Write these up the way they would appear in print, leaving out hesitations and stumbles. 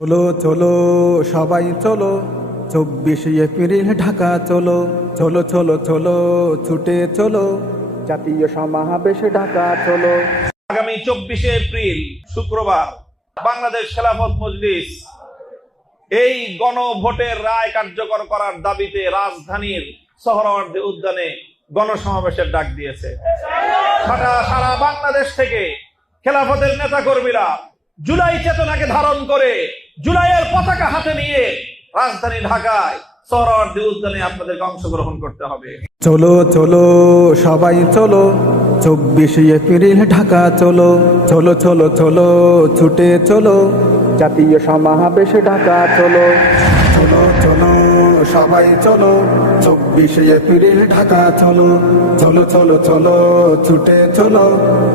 চলো চলো সবাই চলো, 24 এপ্রিল ঢাকা চলো, চলো চলো চলো ছুটে চলো, জাতীয় সমাবেশে ঢাকা চলো। আগামী 24 এপ্রিল শুক্রবার বাংলাদেশ খেলাফত মজলিস এই গণভোটের রায় কার্যকর করার দাবিতে রাজধানীর সোহরাওয়ার্দী উদ্যানে গণসমাবেশের ডাক দিয়েছে। সারা বাংলাদেশ থেকে খেলাফতের নেতাকর্মীরা জুলাই চেতনাকে ধারণ করে জুলাইয়ের পতাকা হাতে নিয়ে রাজধানী ঢাকায় সোহরাওয়ার্দী উদ্যানে আপনাদেরকে অংশগ্রহণ করতে হবে। চলো চলো সবাই চলো, 24 এপ্রিল ঢাকা চলো, চলো চলো চলো ছুটে চলো, জাতীয় সমাবেশে ঢাকা চলো। চলো চলো সবাই চলো, 24 এপ্রিল ঢাকা চলো, চলো চলো চলো ছুটে চলো,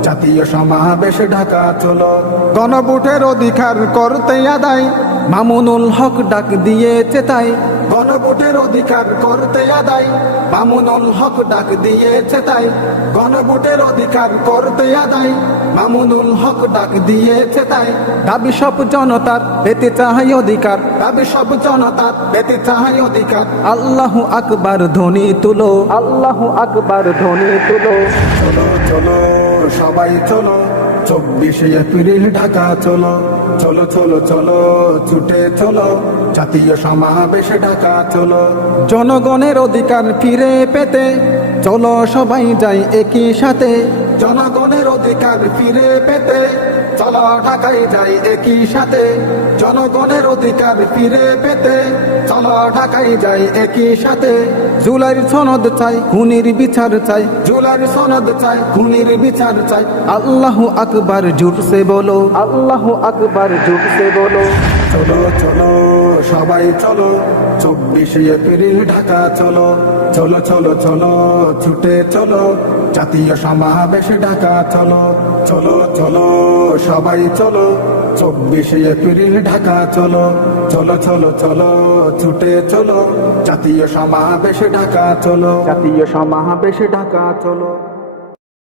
জাতীয় সমাবেশে ঢাকা চলো। গণভোটের অধিকার করতে আদায় মামুনুল হক ডাক দিয়েছে তাই, গণভোটের অধিকার করতে আদায় মামুনুল হক ডাক দিয়েছে তাই, গণভোটের অধিকার করতে আদায় মামুনুল হক ডাক দিয়েছে তাই। দাবি সব জনতার পেতে চাই অধিকার, দাবি সব জনতার পেতে চাই অধিকার। আল্লাহু আকবার ধ্বনি তুলো, আল্লাহু আকবার ধ্বনি তুলো। চলো চলো সবাই চলো, 24 এপ্রিল ঢাকা চলো, চলো চলো চলো ছুটে চলো, জাতীয় সমাবেশে ঢাকা চলো। জনগণের অধিকার ফিরে পেতে চলো সবাই যাই একই সাথে, জনগণের অধিকার ফিরে পেতে চলো ঢাকায় যাই একই সাথে, জনগণের অধিকার ফিরে পেতে চলো ঢাকায় যাই একই সাথে। জুলাইয়ের সনদ চাই, খুনির বিচার চাই, জুলাইয়ের সনদ চাই, খুনির বিচার চাই। আল্লাহু আকবার জোরসে বলো, আল্লাহু আকবার জোরসে বলো। চলো চলো সবাই চলো, 24 এপ্রিল ঢাকা চলো, চলো চলো চলো ছুটে চলো, জাতীয় সমাবেশে ঢাকা চলো, চলো চলো সবাই চলো, 24 এপ্রিল ঢাকা চলো, চলো চলো চলো ছুটে চলো, জাতীয় সমাবেশে ঢাকা চলো, জাতীয় সমাবেশে ঢাকা চলো।